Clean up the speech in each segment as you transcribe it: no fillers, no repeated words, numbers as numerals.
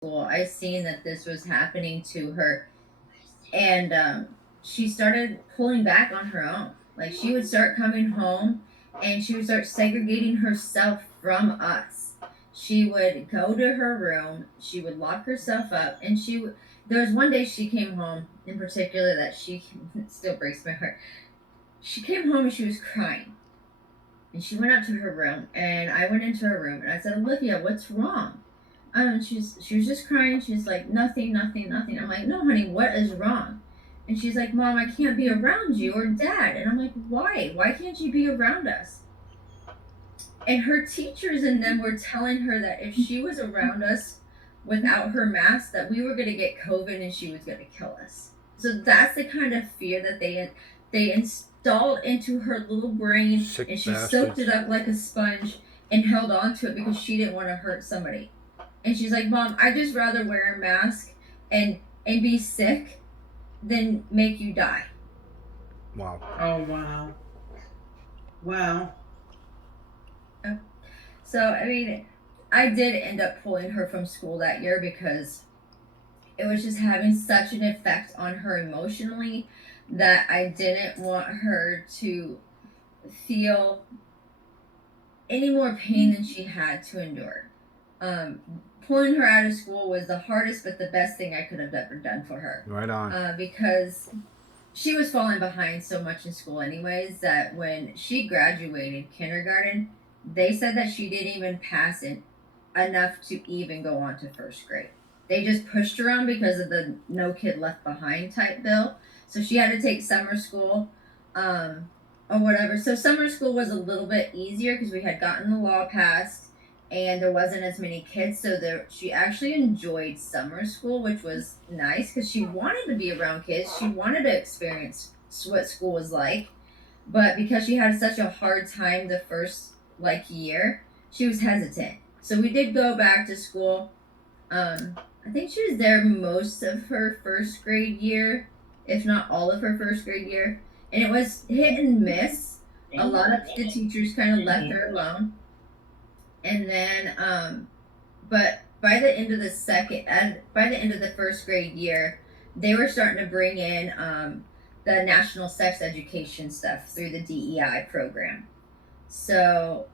school, I seen that this was happening to her, and she started pulling back on her own. Like she would start coming home, and she would start segregating herself from us. She would go to her room. She would lock herself up, and there was one day she came home in particular that she it still breaks my heart. She came home and she was crying, and she went up to her room, and I went into her room, and I said, "Olivia, what's wrong?" She was just crying. She's like, "Nothing, nothing, nothing." I'm like, "No, honey, what is wrong?" And she's like, "Mom, I can't be around you or Dad." And I'm like, "Why? Why can't you be around us?" And her teachers and them were telling her that if she was around us without her mask, that we were going to get COVID and she was going to kill us. So that's the kind of fear that they installed into her little brain, Sick and she soaked bastards. it up like a sponge and held on to it because she didn't want to hurt somebody. And she's like, "Mom, I just rather wear a mask and be sick than make you die." Wow. Oh, wow. Wow. So I mean, I did end up pulling her from school that year because it was just having such an effect on her emotionally that I didn't want her to feel any more pain than she had to endure. Pulling her out of school was the hardest but the best thing I could have ever done for her, Right on. because she was falling behind so much in school anyways that when she graduated kindergarten, they said that she didn't even pass it enough to even go on to first grade. They just pushed her on because of the no kid left behind type bill. So she had to take summer school, or whatever. So summer school was a little bit easier because we had gotten the law passed and there wasn't as many kids. So she actually enjoyed summer school, which was nice because she wanted to be around kids. She wanted to experience what school was like. But because she had such a hard time the first like year, she was hesitant. So we did go back to school. I think she was there most of her first grade year, if not all of her first grade year. And it was hit and miss. A lot of the teachers kind of left her alone. And then, but by the end of the by the end of the first grade year, they were starting to bring in the national sex education stuff through the DEI program. So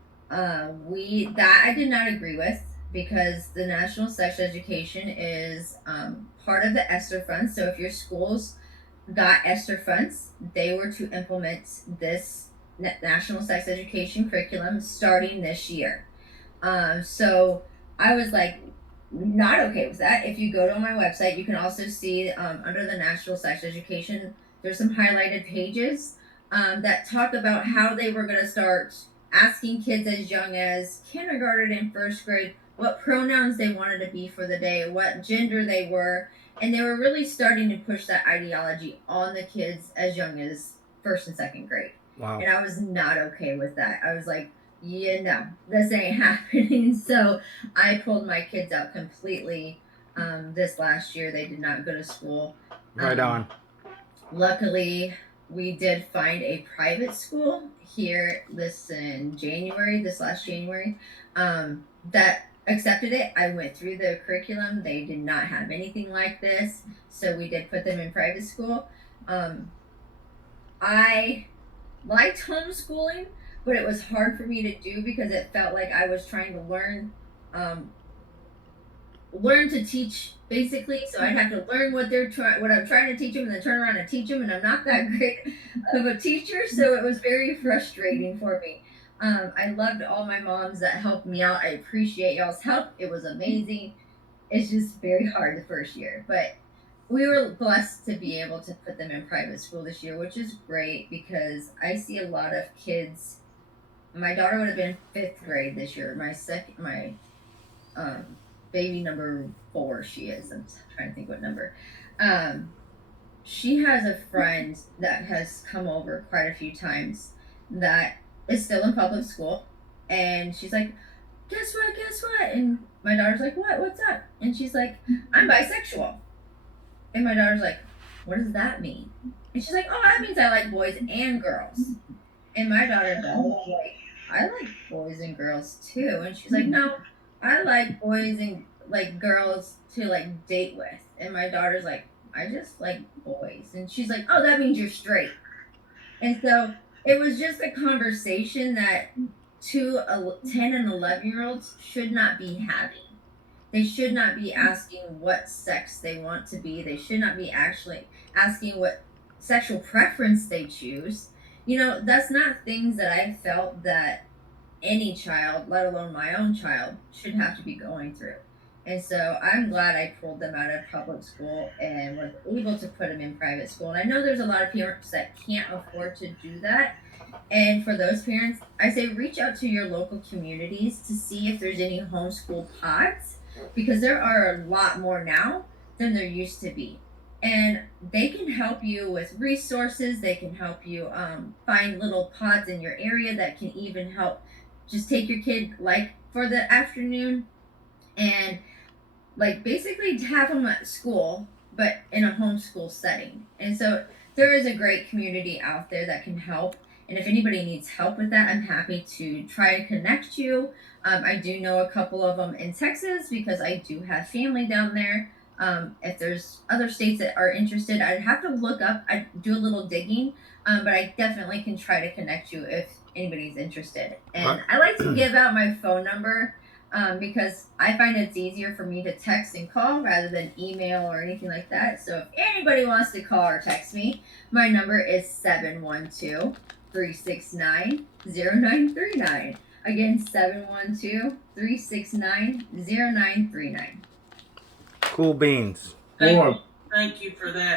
we that I did not agree with because the national sex education is part of the ESSER funds. So if your schools got ESSER funds, they were to implement this national sex education curriculum starting this year. So I was like, not okay with that. If you go to my website, you can also see under the national sex education, there's some highlighted pages that talk about how they were going to start asking kids as young as kindergarten and first grade what pronouns they wanted to be for the day, what gender they were, and they were really starting to push that ideology on the kids as young as first and second grade. Wow. And I was not okay with that. I was like, yeah, no, this ain't happening. So I pulled my kids out completely. This last year, they did not go to school. Right on. Luckily, we did find a private school here this last January, that accepted it. I went through the curriculum. They did not have anything like this. So we did put them in private school. I liked homeschooling, but it was hard for me to do because it felt like I was trying to um, learn to teach basically. So I'd have to learn what I'm trying to teach them, and then turn around and teach them. And I'm not that great of a teacher, so it was very frustrating for me. I loved all my moms that helped me out. I appreciate y'all's help. It was amazing. It's just very hard the first year, but we were blessed to be able to put them in private school this year, which is great because I see a lot of kids. My daughter would have been fifth grade this year. My um, baby number 4, she is. I'm trying to think what number. Um, she has a friend that has come over quite a few times that is still in public school, and she's like, "Guess what? Guess what?" And my daughter's like, "What? What's up?" And she's like, "I'm bisexual." And my daughter's like, "What does that mean?" And she's like, "Oh, that means I like boys and girls." And my daughter goes, like, "I like boys and girls too." And she's like, "No, I like boys and like girls to like date with, and my daughter's like, I just like boys, and she's like, oh, that means you're straight. And so it was just a conversation that 10 and 11-year-olds should not be having. They should not be asking what sex they want to be. They should not be actually asking what sexual preference they choose. That's not things that I felt that any child, let alone my own child, should have to be going through. And so I'm glad I pulled them out of public school and was able to put them in private school. And I know there's a lot of parents that can't afford to do that. And for those parents, I say reach out to your local communities to see if there's any homeschool pods, because there are a lot more now than there used to be. And they can help you with resources. They can help you find little pods in your area that can even help just take your kid like for the afternoon and like basically have them at school but in a homeschool setting. And so there is a great community out there that can help, and if anybody needs help with that, I'm happy to try to connect you. I do know a couple of them in Texas because I do have family down there. If there's other states that are interested, I'd have to look up, I do a little digging, but I definitely can try to connect you if anybody's interested. And I like to give out my phone number because I find it's easier for me to text and call rather than email or anything like that. So if anybody wants to call or text me, my number is 712-369-0939. Again, 712-369-0939. Cool beans. Thank you for that.